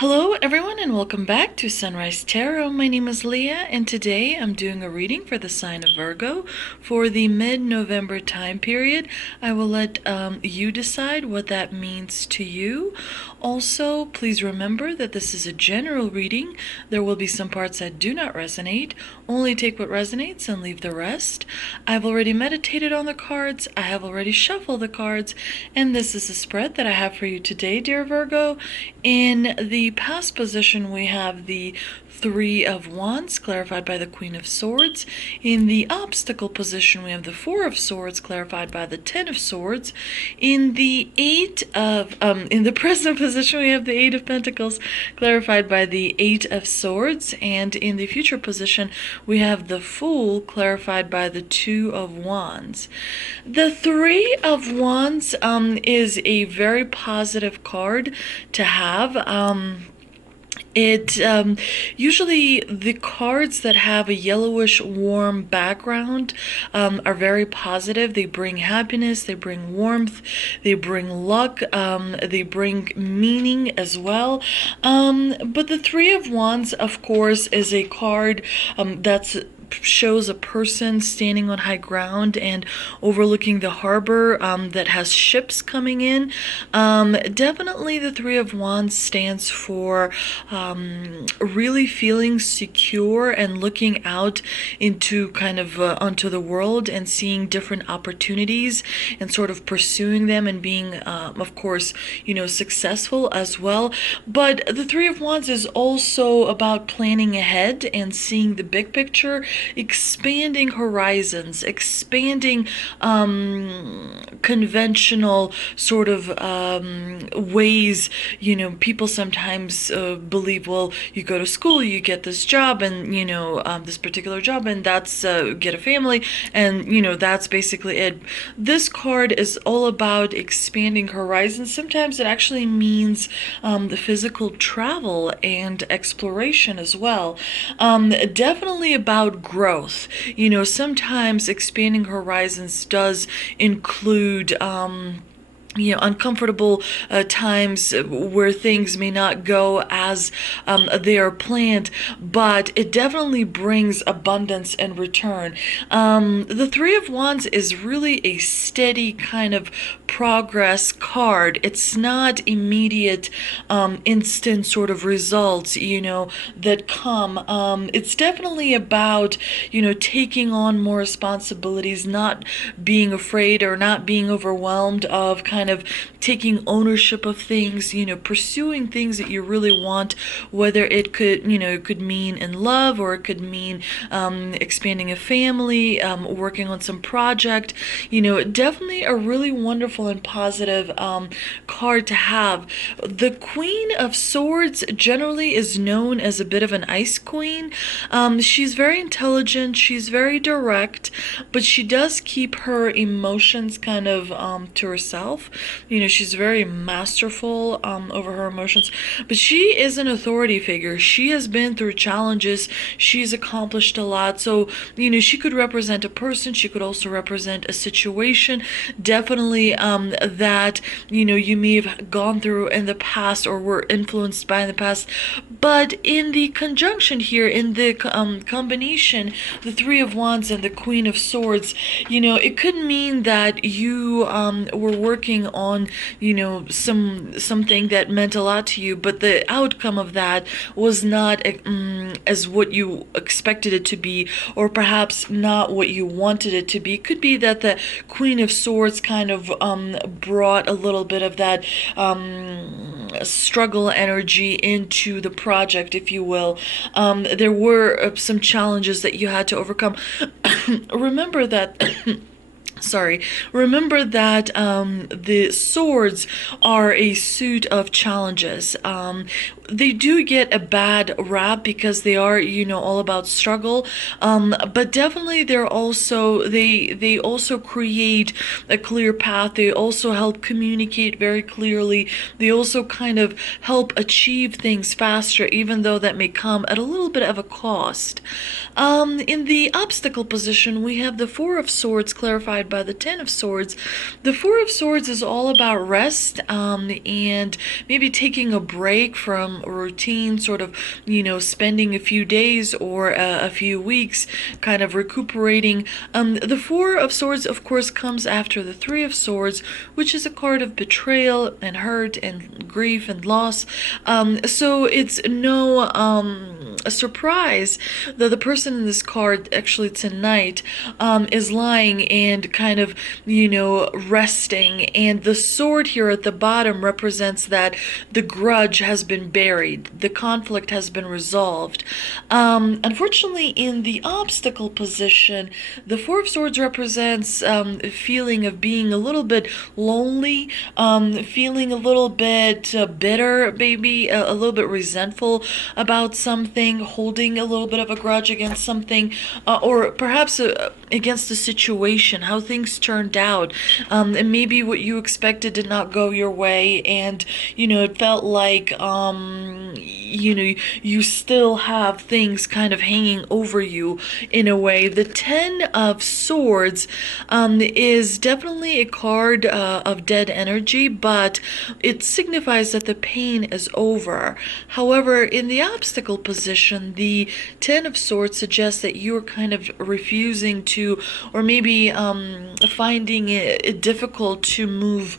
Hello, everyone, and welcome back to Sunrise Tarot. My name is Leah, and today I'm doing a reading for the sign of Virgo for the mid-November time period. I will let you decide what that means to you. Also, please remember that this is a general reading. There will be some parts that do not resonate. Only take what resonates and leave the rest. I've already meditated on the cards. I have already shuffled the cards, and this is a spread that I have for you today, dear Virgo. In the past position, we have the Three of Wands, clarified by the Queen of Swords. In the obstacle position, we have the Four of Swords, clarified by the Ten of Swords. In the in the present position, we have the Eight of Pentacles, clarified by the Eight of Swords. And in the future position, we have the Fool, clarified by the Two of Wands. The Three of Wands is a very positive card to have. Usually the cards that have a yellowish warm background are very positive. They bring happiness, they bring warmth, they bring luck, they bring meaning as well. But the Three of Wands, of course, is a card that's shows a person standing on high ground and overlooking the harbor that has ships coming in. Definitely the Three of Wands stands for really feeling secure and looking out into kind of onto the world and seeing different opportunities and sort of pursuing them and being of course, successful as well. But the Three of Wands is also about planning ahead and seeing the big picture, expanding horizons, expanding conventional sort of ways. People sometimes believe, well, you go to school, you get this job, and this particular job, and that's get a family, and that's basically it. This card is all about expanding horizons. Sometimes it actually means the physical travel and exploration as well. Definitely about growth. Sometimes expanding horizons does include uncomfortable times where things may not go as they are planned, but it definitely brings abundance in return. The Three of Wands is really a steady kind of progress card. It's not immediate, instant sort of results, that come. It's definitely about, taking on more responsibilities, not being afraid or not being overwhelmed of kind of taking ownership of things, pursuing things that you really want, whether it could, it could mean in love, or it could mean expanding a family, working on some project. Definitely a really wonderful and positive card to have. The Queen of Swords generally is known as a bit of an ice queen. She's very intelligent, she's very direct, but she does keep her emotions kind of to herself. She's very masterful over her emotions, but she is an authority figure. She has been through challenges. She's accomplished a lot. So, she could represent a person. She could also represent a situation. Definitely that, you may have gone through in the past or were influenced by in the past. But in the conjunction here, in the combination, the Three of Wands and the Queen of Swords, it could mean that you were working on, something that meant a lot to you, but the outcome of that was not as what you expected it to be, or perhaps not what you wanted it to be. It could be that the Queen of Swords kind of brought a little bit of that struggle energy into the project, if you will. There were some challenges that you had to overcome. Remember that Remember that the swords are a suit of challenges. They do get a bad rap because they are, all about struggle. But definitely they also create a clear path. They also help communicate very clearly. They also kind of help achieve things faster, even though that may come at a little bit of a cost. In the obstacle position, we have the Four of Swords, clarified by the Ten of Swords. The Four of Swords is all about rest, and maybe taking a break from routine, sort of, spending a few days or a few weeks kind of recuperating. The Four of Swords, of course, comes after the Three of Swords, which is a card of betrayal and hurt and grief and loss. So it's no a surprise that the person in this card actually tonight is lying and kind of, resting. And the sword here at the bottom represents that the grudge has been buried, the conflict has been resolved. Unfortunately, in the obstacle position, the Four of Swords represents a feeling of being a little bit lonely, feeling a little bit bitter, maybe a little bit resentful about something, holding a little bit of a grudge against something, or perhaps against the situation, how things turned out, and maybe what you expected did not go your way, and it felt like you still have things kind of hanging over you in a way. The Ten of Swords is definitely a card of dead energy, but it signifies that the pain is over. However, in the obstacle position, the Ten of Swords suggests that you're kind of refusing to, or maybe finding it difficult to move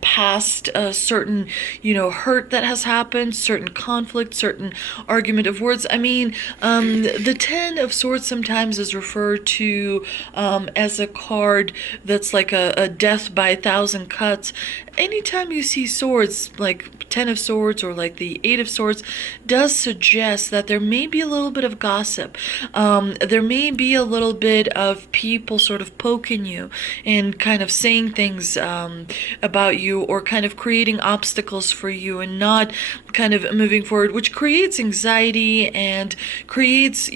past a certain, hurt that has happened, certain conflict, certain argument of words. I mean, the Ten of Swords sometimes is referred to as a card that's like a death by 1,000 cuts. Anytime you see swords, like Ten of Swords or like the Eight of Swords, does suggest that there may be a little bit of gossip. There may be a little bit of people sort of poking you and kind of saying things about you, or kind of creating obstacles for you and not kind of moving forward, which creates anxiety and creates,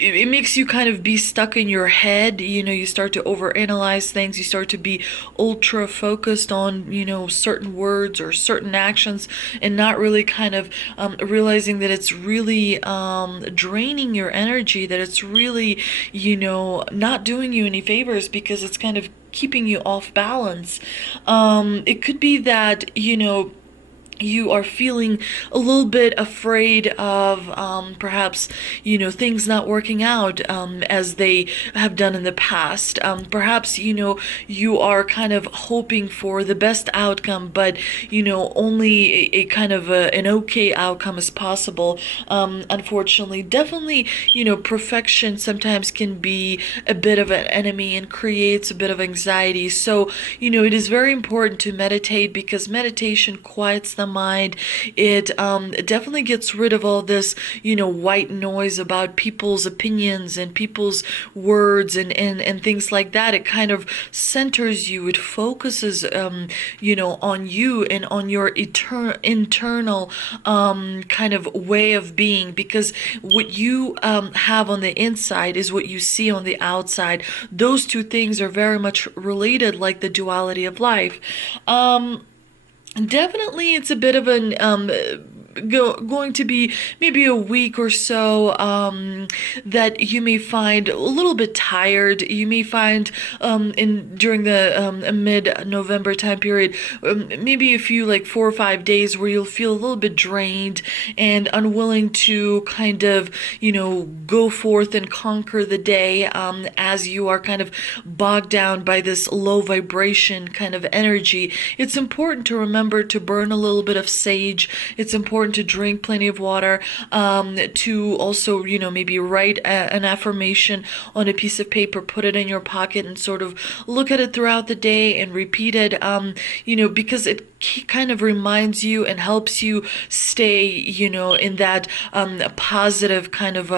it makes you kind of be stuck in your head. You start to overanalyze things. You start to be ultra focused on, certain words or certain actions, and not really kind of realizing that it's really draining your energy, that it's really, not doing you any favors, because it's kind of keeping you off balance. It could be that, you are feeling a little bit afraid of perhaps things not working out as they have done in the past. Perhaps you are kind of hoping for the best outcome, but only a kind of an okay outcome is possible. Unfortunately, definitely, perfection sometimes can be a bit of an enemy and creates a bit of anxiety. So it is very important to meditate, because meditation quiets the mind. It definitely gets rid of all this, white noise about people's opinions and people's words and things like that. It kind of centers you. It focuses, on you and on your internal kind of way of being, because what you have on the inside is what you see on the outside. Those two things are very much related, like the duality of life. Definitely, it's a bit of an going to be maybe a week or so that you may find a little bit tired. You may find during the mid-November time period, maybe a few, like 4 or 5 days, where you'll feel a little bit drained and unwilling to kind of go forth and conquer the day, as you are kind of bogged down by this low vibration kind of energy. It's important to remember to burn a little bit of sage. It's important to drink plenty of water, to also, maybe write an affirmation on a piece of paper, put it in your pocket, and sort of look at it throughout the day and repeat it, because it kind of reminds you and helps you stay, in that positive kind of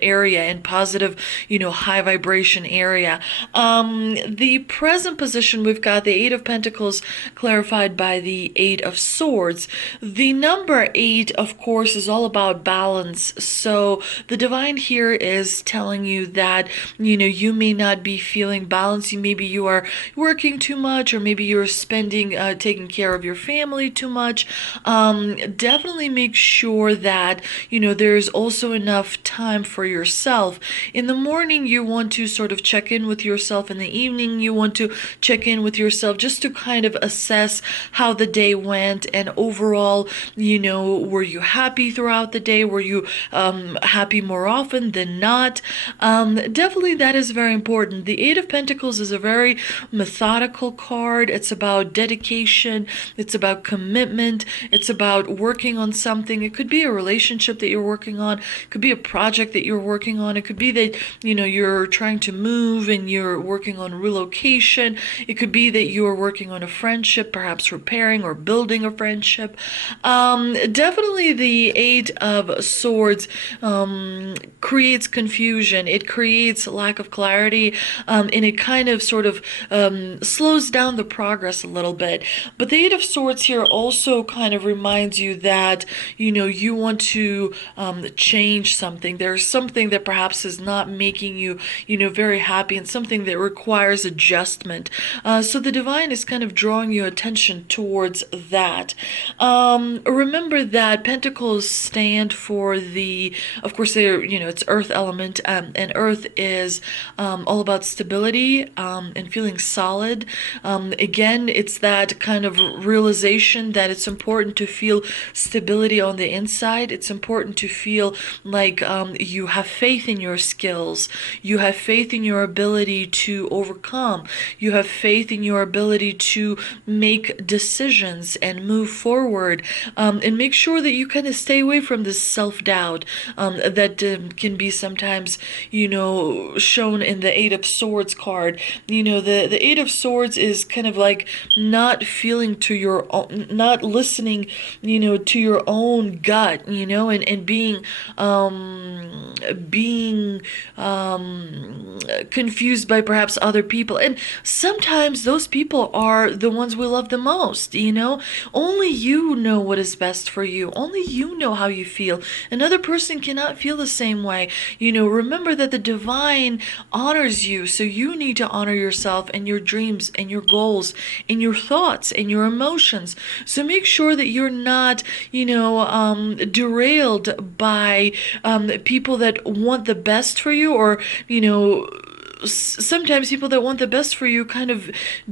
area, and positive, high vibration area. The present position, we've got the Eight of Pentacles clarified by the Eight of Swords. The number 8, of course, is all about balance. So the divine here is telling you that, you may not be feeling balanced. Maybe you are working too much, or maybe you're taking care of your family too much. Definitely make sure that, there's also enough time for yourself. In the morning, you want to sort of check in with yourself. In the evening, you want to check in with yourself just to kind of assess how the day went and overall, were you happy throughout the day? Were you happy more often than not? Definitely that is very important. The Eight of Pentacles is a very methodical card. It's about dedication. It's about commitment. It's about working on something. It could be a relationship that you're working on. It could be a project that you're working on. It could be that, you're trying to move and you're working on relocation. It could be that you're working on a friendship, perhaps repairing or building a friendship. Definitely the Eight of Swords creates confusion. It creates lack of clarity, and it kind of sort of slows down the progress a little bit. But the Eight of Swords here also kind of reminds you that, you want to change something. There's something that perhaps is not making you, very happy, and something that requires adjustment. So the divine is kind of drawing your attention towards that. Remember that Pentacles stand for of course, they're, it's earth element, and earth is all about stability and feeling solid. Again, it's that kind of realization that it's important to feel stability on the inside. It's important to feel like you have faith in your skills. You have faith in your ability to overcome. You have faith in your ability to make decisions and move forward, and make sure that you kind of stay away from this self-doubt that can be sometimes, shown in the Eight of Swords card. The Eight of Swords is kind of like not feeling to your own, not listening, to your own gut, and being confused by perhaps other people. And sometimes those people are the ones we love the most. Only you know what is best for you. Only you know how you feel. Another person cannot feel the same way. Remember that the divine honors you, so you need to honor yourself and your dreams and your goals and your thoughts and your emotions. So make sure that you're not, derailed by people that want the best for you, or, sometimes people that want the best for you kind of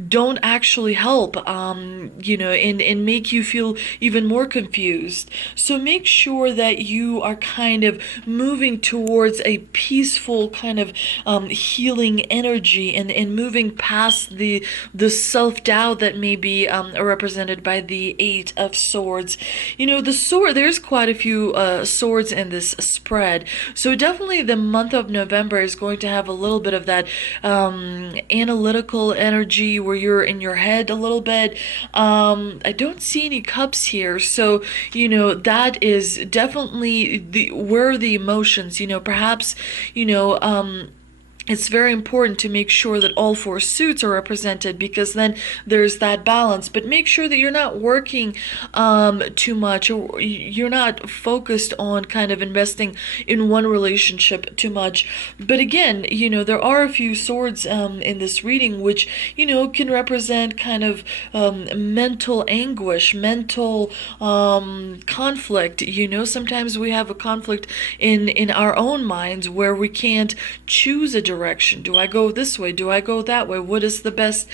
don't actually help, and make you feel even more confused. So make sure that you are kind of moving towards a peaceful kind of healing energy, and moving past the self-doubt that may be represented by the Eight of Swords. The sword, there's quite a few swords in this spread. So definitely the month of November is going to have a little bit of that analytical energy where you're in your head a little bit. I don't see any cups here, so that is definitely where the emotions, perhaps, it's very important to make sure that all four suits are represented, because then there's that balance. But make sure that you're not working too much, or you're not focused on kind of investing in one relationship too much. But again, there are a few swords in this reading which, can represent kind of mental anguish, mental conflict. Sometimes we have a conflict in our own minds where we can't choose a direction. Do I go this way? Do I go that way? What is the best,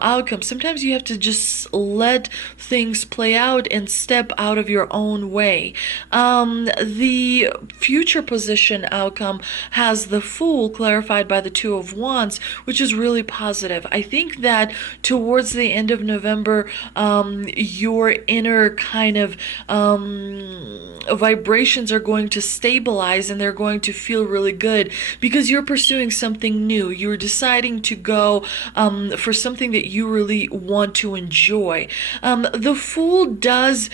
outcome? Sometimes you have to just let things play out and step out of your own way. The future position outcome has the Fool clarified by the Two of Wands, which is really positive. I think that towards the end of November, your inner kind of vibrations are going to stabilize, and they're going to feel really good, because you're pursuing something new. You're deciding to go for something that you really want to enjoy. The Fool does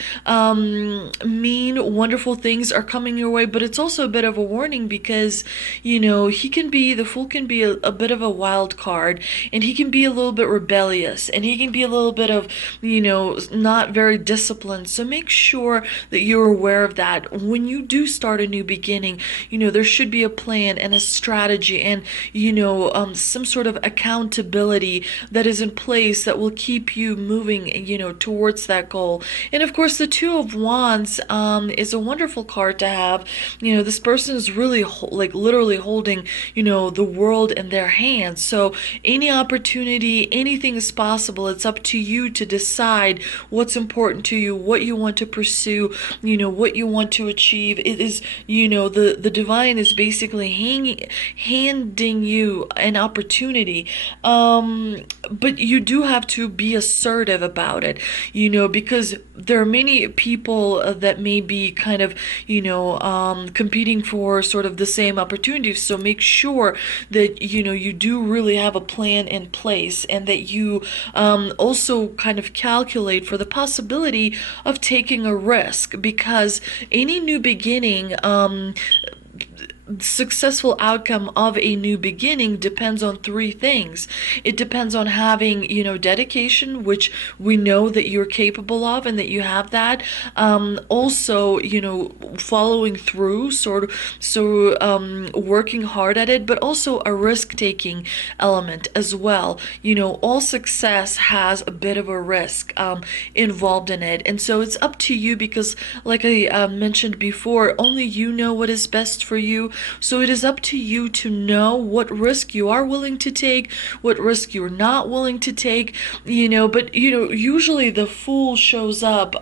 mean wonderful things are coming your way, but it's also a bit of a warning, because the Fool can be a bit of a wild card, and he can be a little bit rebellious, and he can be a little bit of not very disciplined. So make sure that you're aware of that. When you do start a new beginning, there should be a plan and a strategy, and on, some sort of accountability that is in place that will keep you moving, towards that goal. And of course, the Two of Wands is a wonderful card to have. This person is really like literally holding, the world in their hands. So any opportunity, anything is possible. It's up to you to decide what's important to you, what you want to pursue, what you want to achieve. It is, the divine is basically handing you an opportunity. But you do have to be assertive about it, because there are many people that may be kind of, competing for sort of the same opportunities. So make sure that, you do really have a plan in place, and that you also kind of calculate for the possibility of taking a risk, because any new beginning, successful outcome of a new beginning depends on three things. It depends on having, dedication, which we know that you're capable of and that you have that. Also, following through, working hard at it, but also a risk-taking element as well. All success has a bit of a risk involved in it. And so it's up to you, because like I mentioned before, only you know what is best for you. So it is up to you to know what risk you are willing to take, what risk you're not willing to take, but usually the Fool shows up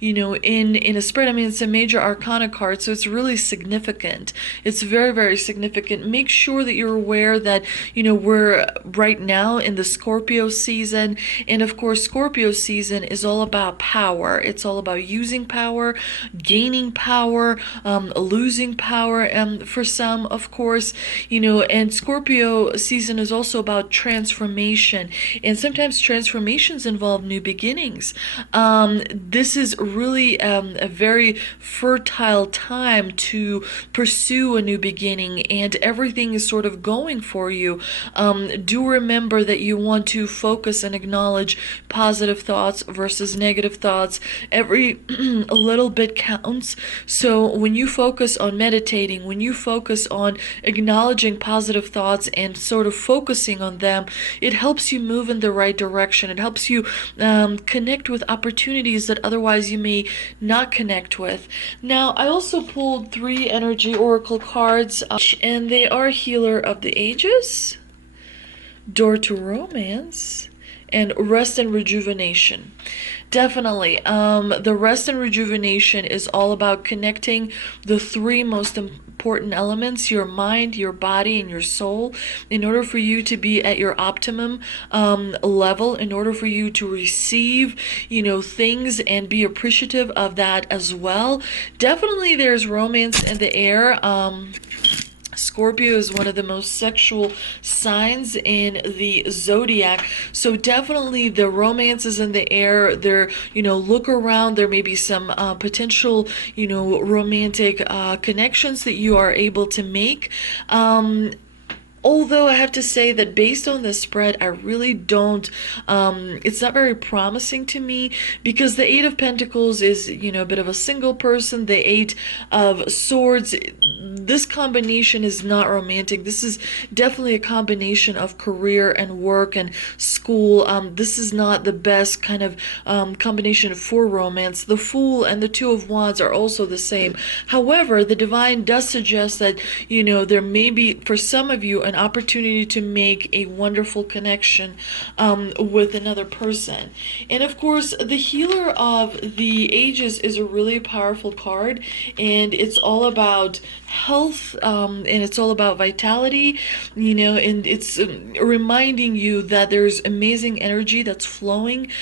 in a spread. I mean, it's a major arcana card, so it's really significant. It's very, very significant. Make sure that you're aware that we're right now in the Scorpio season, and of course Scorpio season is all about power. It's all about using power, gaining power, losing power, for some, of course, and Scorpio season is also about transformation, and sometimes transformations involve new beginnings. This is really a very fertile time to pursue a new beginning, and everything is sort of going for you. Do remember that you want to focus and acknowledge positive thoughts versus negative thoughts. Every little bit counts. So when you focus on meditating, when you focus on acknowledging positive thoughts and sort of focusing on them, it helps you move in the right direction. It helps you connect with opportunities that otherwise you may not connect with. Now, I also pulled 3 energy oracle cards, and they are Healer of the Ages, Door to Romance, and Rest and Rejuvenation. Definitely. The rest and rejuvenation is all about connecting the 3 most important elements, your mind, your body, and your soul, in order for you to be at your optimum level, in order for you to receive, things and be appreciative of that as well. Definitely there's romance in the air. Scorpio is one of the most sexual signs in the zodiac, so definitely the romance is in the air. There, look around. There may be some potential, romantic connections that you are able to make. Although I have to say that based on the spread, I really don't, it's not very promising to me, because the 8 of Pentacles is, a bit of a single person. The 8 of Swords, this combination is not romantic. This is definitely a combination of career and work and school. This is not the best kind of combination for romance. The Fool and the Two of Wands are also the same. However, the Divine does suggest that, there may be, for some of you, an opportunity to make a wonderful connection with another person. And of course, the Healer of the Ages is a really powerful card, and it's all about health, and it's all about vitality, and it's reminding you that there's amazing energy that's flowing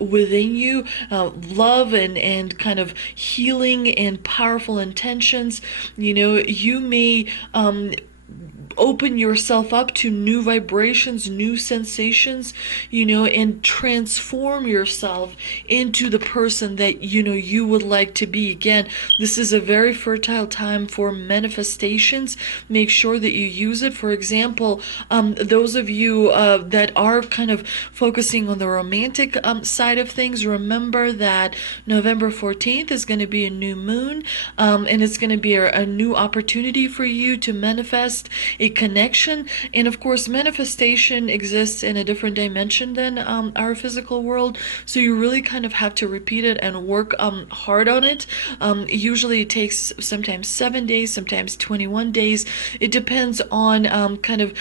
within you, love and kind of healing and powerful intentions. You may open yourself up to new vibrations, new sensations, and transform yourself into the person that, you would like to be. Again, this is a very fertile time for manifestations. Make sure that you use it. For example, those of you that are kind of focusing on the romantic side of things, remember that November 14th is going to be a new moon, and it's going to be a new opportunity for you to manifest a connection. And of course, manifestation exists in a different dimension than our physical world. So you really kind of have to repeat it and work hard on it. Usually it takes sometimes 7 days, sometimes 21 days. It depends on kind of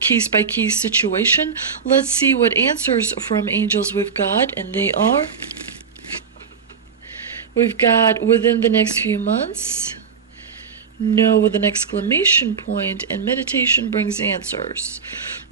case by case situation. Let's see what answers from angels we've got, and they are. We've got within the next few months, no with an exclamation point, and meditation brings answers.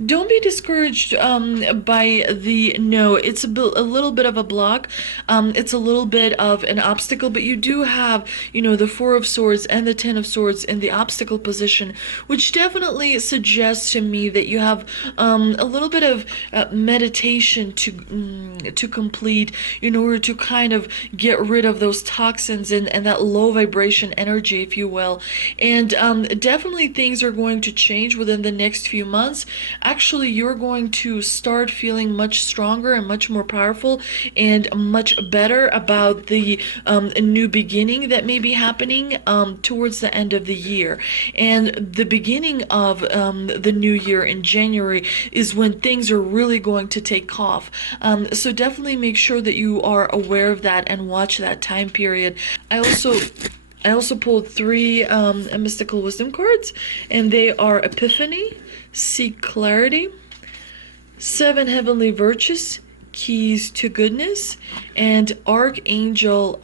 Don't be discouraged by the no. It's a little bit of a block. It's a little bit of an obstacle, but you do have, the Four of Swords and the Ten of Swords in the obstacle position, which definitely suggests to me that you have a little bit of meditation to complete in order to kind of get rid of those toxins and that low vibration energy, if you will. And definitely things are going to change within the next few months. Actually, you're going to start feeling much stronger and much more powerful and much better about the new beginning that may be happening towards the end of the year. And the beginning of the new year in January is when things are really going to take off. So definitely make sure that you are aware of that and watch that time period. I also pulled 3 mystical wisdom cards, and they are Epiphany, Seek Clarity, 7 Heavenly Virtues, Keys to Goodness, and Archangel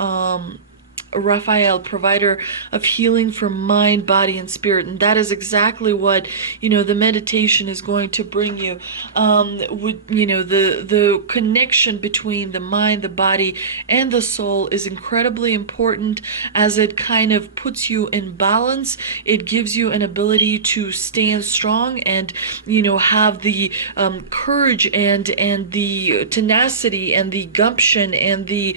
Raphael, provider of healing for mind, body, and spirit. And that is exactly what, the meditation is going to bring you. The connection between the mind, the body, and the soul is incredibly important, as it kind of puts you in balance. It gives you an ability to stand strong and, have the courage and the tenacity and the gumption and the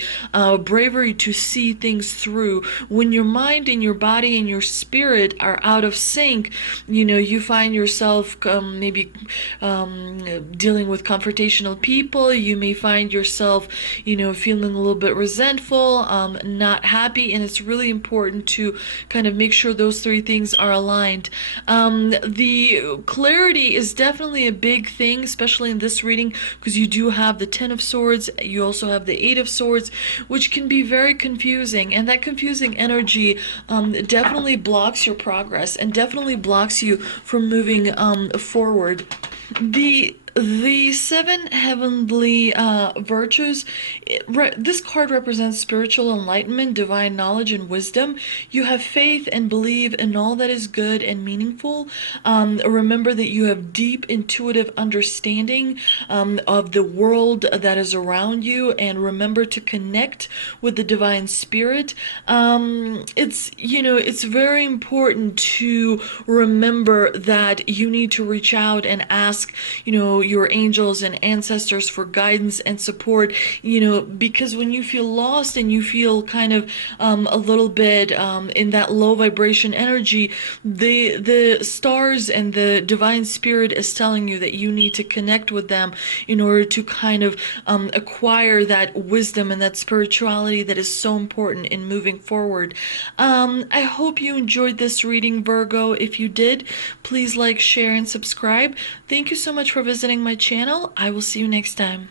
bravery to see things through. When your mind and your body and your spirit are out of sync, you find yourself maybe dealing with confrontational people. You may find yourself, feeling a little bit resentful, not happy, and it's really important to kind of make sure those 3 things are aligned. The clarity is definitely a big thing, especially in this reading, because you do have the 10 of Swords, you also have the 8 of Swords, which can be very confusing, and that confusing energy definitely blocks your progress and definitely blocks you from moving forward. The 7 heavenly virtues, this card represents spiritual enlightenment, divine knowledge, and wisdom. You have faith and believe in all that is good and meaningful. Remember that you have deep intuitive understanding of the world that is around you, and remember to connect with the divine spirit. It's very important to remember that you need to reach out and ask, your angels and ancestors for guidance and support, because when you feel lost and you feel kind of a little bit in that low vibration energy, the stars and the divine spirit is telling you that you need to connect with them in order to kind of acquire that wisdom and that spirituality that is so important in moving forward. I hope you enjoyed this reading, Virgo. If you did, please like, share, and subscribe. Thank you so much for visiting my channel. I will see you next time.